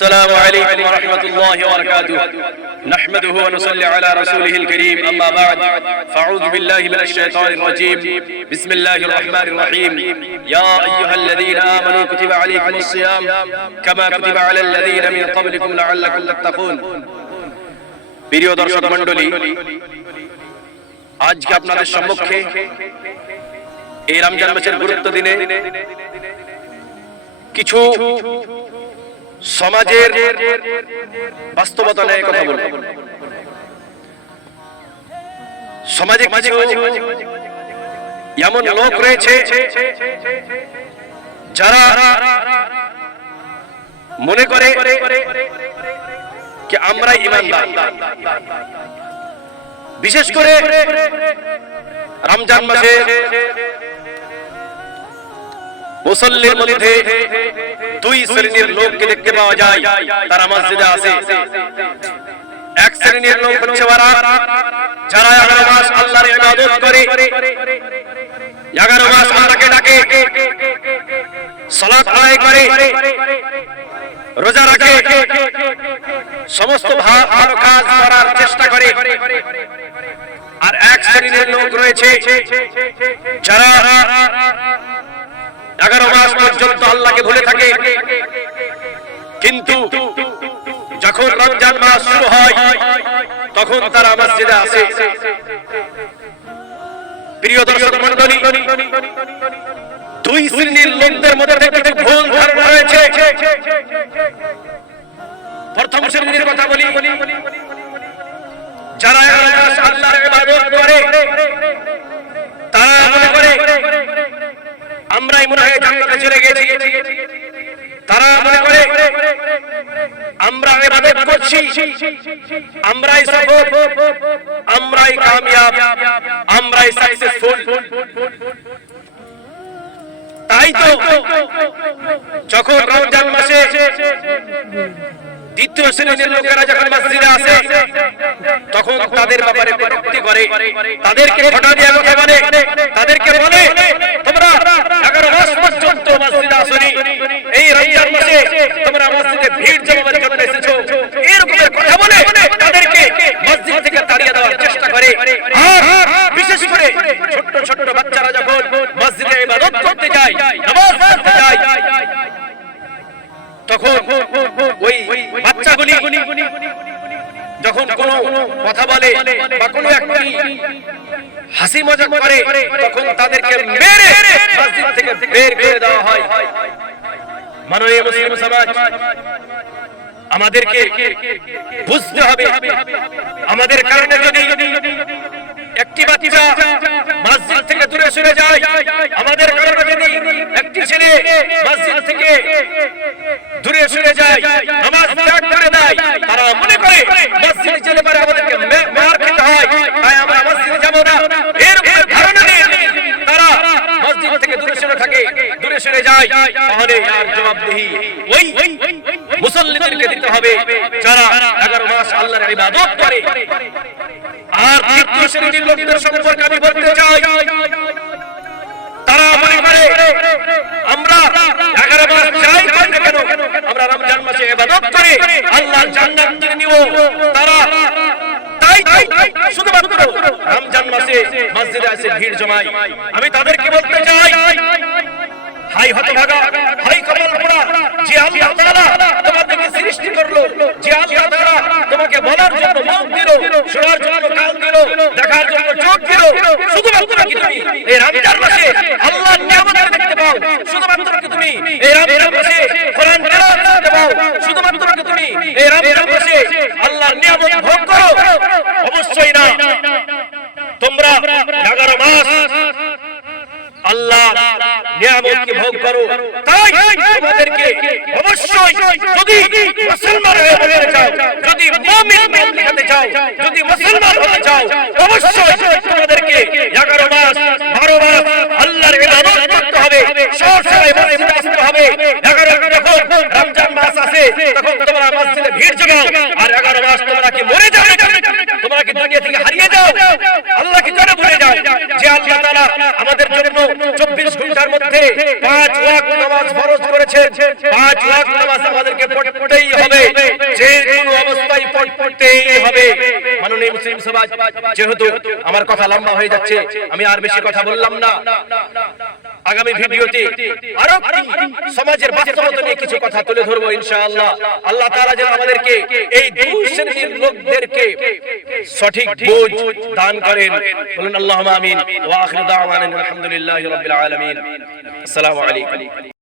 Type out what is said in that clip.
السلام عليكم ورحمة الله وبركاته. نحمده ونصلي على رسوله الكريم. أما بعد فأعوذ بالله من الشيطان الرجيم. بسم الله الرحمن الرحيم. يا أيها الذين آمنوا كتب عليكم الصيام كما كتب على الذين من قبلكم لعلكم تتقون. প্রিয় দর্শক মণ্ডলী, আজকে আপনাদের সম্মুখে এই রমজান মাসের গুরুত্ব দিনে কিছু সমাজের বাস্তবতা নিয়ে কথা বলবো। সমাজে কিছু এমন লোক রয়েছে যারা মনে করে যে আমরা ঈমানদার। বিশেষ করে রমজান মাসে মুসল্লির মধ্যে দুই শ্রেণীর লোককে দেখতে পাওয়া যায়, তারা মসজিদে আসে। এক শ্রেণীর লোক হচ্ছে যারা 11 মাস আল্লাহর ইবাদত করে, 11 মাস আল্লাহকে ডাকে, সালাত আদায় করে, রোজা রাখে, সমস্ত ভালো কাজ করার চেষ্টা করে। আর এক শ্রেণীর লোক রয়েছে যারা 11 মাস পর্যন্ত আল্লাহকে ভুলে থাকে, কিন্তু যখন রমজান মাস শুরু হয় তখন তারা মসজিদে আসে। প্রিয় দর্শক মণ্ডলী, দুই শ্রেণীর লোকদের মধ্যে কিছু ভুল ধারণা রয়েছে। প্রথম শ্রেণীর কথা বলি, যারা 11 মাস আল্লাহর ইবাদত করে, তারা মনে করে আমরাই মনে হয় জান্নাতে চলে গেছি। তারা মনে করে আমরা ইবাদত করছি, আমরাই সফল, আমরাই কামিয়াব, আমরাই সাকসেসফুল। তাই তো যখন রমজান মাসে দ্বিতীয় শ্রেণীর লোকেরা যখন মসজিদে আসে তখন তাদের ব্যাপারে কটূক্তি করে, তাদেরকে হঠাৎ দিয়ে বলে, তাদেরকে বলে তোমরা 11 মাস পর্যন্ত মসজিদে আসোনি, এই রমজান মাসে তোমরা মসজিদে ভিড় জমাবার জন্য এসেছো, এরকম কথা বলে তাদেরকে মসজিদ থেকে তাড়িয়ে দেওয়ার চেষ্টা করে। আর বিশেষ করে ছোট ছোট বাচ্চারা যখন মসজিদে ইবাদত করতে যায়, নামাজ পড়তে যায়, তখন ওই বাচ্চাগুলি যখন কোনো কথা বলে বা কোনো একটি হাসি মজাক করে, তখন তাদেরকে মেরে মসজিদ থেকে বের করে দেওয়া হয়। মাননীয় মুসলিম সমাজ, আমাদেরকে বুঝতে হবে, আমাদের কারণে যদি একটি বাচ্চা মসজিদ থেকে দূরে সরে যায়, আমাদের কারণে যদি একটি ছেলে মসজিদ থেকে দূরে সরে যায়, নামাজ ত্যাগ করে দেয়, তারা মনে করে মসজিদে চলে পরে আমাদেরকে মার খেতে হয়, তাই আমরা মসজিদে যাব না। এরকম ধারণা নিয়ে তারা মসজিদ থেকে দূরে সরে থাকে, দূরে সরে যায়। তাহলে আর জবাবদিহি ওই মুসল্লিদেরকে দিতে হবে যারা 11 মাস আল্লাহর ইবাদত করে। আর তৃতীয় শ্রেণীর লোকদের সম্পর্কে আমি বলতে চাই, তারা মনে করে আমরা 11 মাস যাই করি না কেন, আমরা রমজান মাসে ইবাদত করে আল্লাহর জান্নাত কিনে নিব। তারা তাই শুধুমাত্র রমজান মাসে মসজিদে এসে ভিড় জমায়। আমি তাদেরকে বলতে চাই, হাই হতভাগা, হাই কপাল পোড়া, যে আল্লাহ তাআলা তোমাদেরকে সৃষ্টি করলো, যে আল্লাহ তাআলা তোমাকে বলার জন্য মুখ দিল, শোনার জন্য কান দিল, দেখার জন্য চোখ দিল, শুধুমাত্র কি তুমি এই রমজান মাসে আল্লাহর নিয়ামত দেখতে পাও? শুধুমাত্র কি তুমি এই রমজান মাসে কোরআন তেলাওয়াত করতে পাও? শুধুমাত্র কি তুমি এই রমজান মাসে আল্লাহর নিয়ামত ভোগ করো? অবশ্যই না। তোমরা 11 মাস আল্লাহ নিয়ামতকে ভোগ করো। তাই তোমাদেরকে অবশ্যই যদি মুসলমান হতে চাও, যদি মুমিন হতে চাও, যদি মুসলমান হতে চাও, অবশ্যই তোমাদেরকে 11 মাস 12 মাস আল্লাহর ইবাদত করতে হবে, সবসময় মসজিদে আসতে হবে। 11 যখন রমজান মাস আসে তখন তোমরা মসজিদে ভিড় জমাও। আর 11 মাস তোমরা কি মরে যাবে? তোমরা কি দুনিয়া থেকে হারিয়ে যাও? আল্লাহ কি করে ভুলে যাও? যে আল্লাহ তাআলা আমাদের জন্য 24 ঘন্টার মধ্যে 5 ওয়াক্ত নামাজ ফরজ করেছেন, 5 ওয়াক্ত নামাজ আমাদেরকে পড়তেই হবে, যে কোনো অবস্থায় পড়তেই হবে। মাননীয় মুসলিম সমাজ, যেহেতু আমার কথা লম্বা হয়ে যাচ্ছে, আমি আর বেশি কথা বললাম না। আগামী ভিডিওতে আরো সমাজের বাস্তবতা নিয়ে কিছু কথা তুলে ধরবো ইনশাআল্লাহ। আল্লাহ তাআলা যেন আমাদেরকে এই দুই শ্রেণীর লোকদেরকে সঠিক বুঝ দান করেন। বলুন আল্লাহুম্মা আমিন। ওয়া আখিরু দাওয়ানা আলহামদুলিল্লাহি রাব্বিল আলামিন। আসসালামু আলাইকুম।